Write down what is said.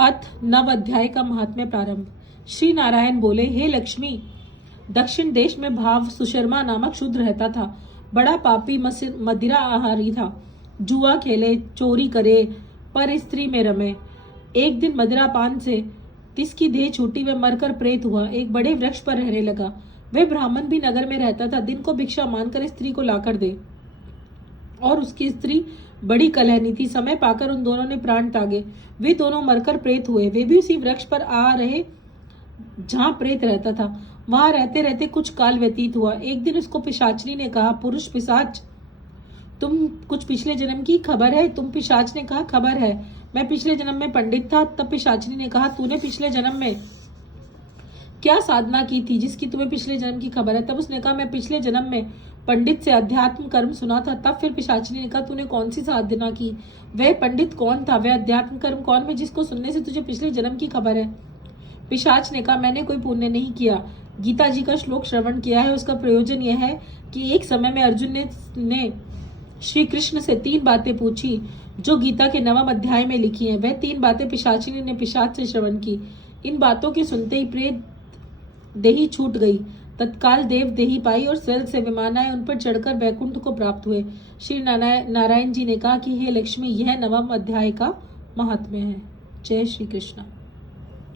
अथ नव अध्याय का महात्म्य प्रारंभ। श्री नारायण बोले, हे लक्ष्मी, दक्षिण देश में भाव सुशर्मा नामक शूद्र रहता था। बड़ा पापी मदिरा आहारी था। जुआ खेले, चोरी करे, पर स्त्री में रमे। एक दिन मदिरा पान से तिसकी देह छूटी, वह मरकर प्रेत हुआ। एक बड़े वृक्ष पर रहने लगा। वह ब्राह्मण भी नगर में रहता था। दिन को भिक्षा मांगकर स्त्री को लाकर दे, और उसकी स्त्री बड़ी कलहनी थी। समय पाकर उन दोनों ने प्राण त्यागे। वे दोनों मरकर प्रेत हुए। वे भी उसी वृक्ष पर आ रहे जहां प्रेत रहता था। वहां रहते रहते कुछ काल व्यतीत हुआ। एक दिन उसको पिशाचनी ने कहा, पुरुष पिशाच, तुम कुछ पिछले जन्म की खबर है? तुम पिशाच ने कहा, खबर है, मैं पिछले जन्म में पंडित था। तब पिशाचनी ने कहा, तूने पिछले जन्म में क्या साधना की थी जिसकी तुम्हें पिछले जन्म की खबर है? तब उसने कहा, मैं पिछले जन्म में पंडित से अध्यात्म कर्म सुना था। तब फिर पिशाचिनी ने कहा, तूने कौन सी साधना की? वह पंडित कौन था? वह अध्यात्म कर्म कौन है जिसको सुनने से तुझे पिछले जन्म की खबर है? पिशाच ने कहा, मैंने कोई पुण्य नहीं किया। गीता जी का श्लोक श्रवण किया है। उसका प्रयोजन यह है कि एक समय में अर्जुन ने श्री कृष्ण से 3 बातें पूछी जो गीता के 9वें अध्याय में लिखी हैं। वह 3 बातें पिशाचिनी ने पिशाच से श्रवण की। इन बातों के सुनते ही प्रेत देही छूट गई। तत्काल देव देही पाई और स्वर्ग से विमान आए। उन पर चढ़कर वैकुंठ को प्राप्त हुए। श्री नारायण जी ने कहा कि हे लक्ष्मी, यह 9वें अध्याय का महात्म्य है। जय श्री कृष्ण।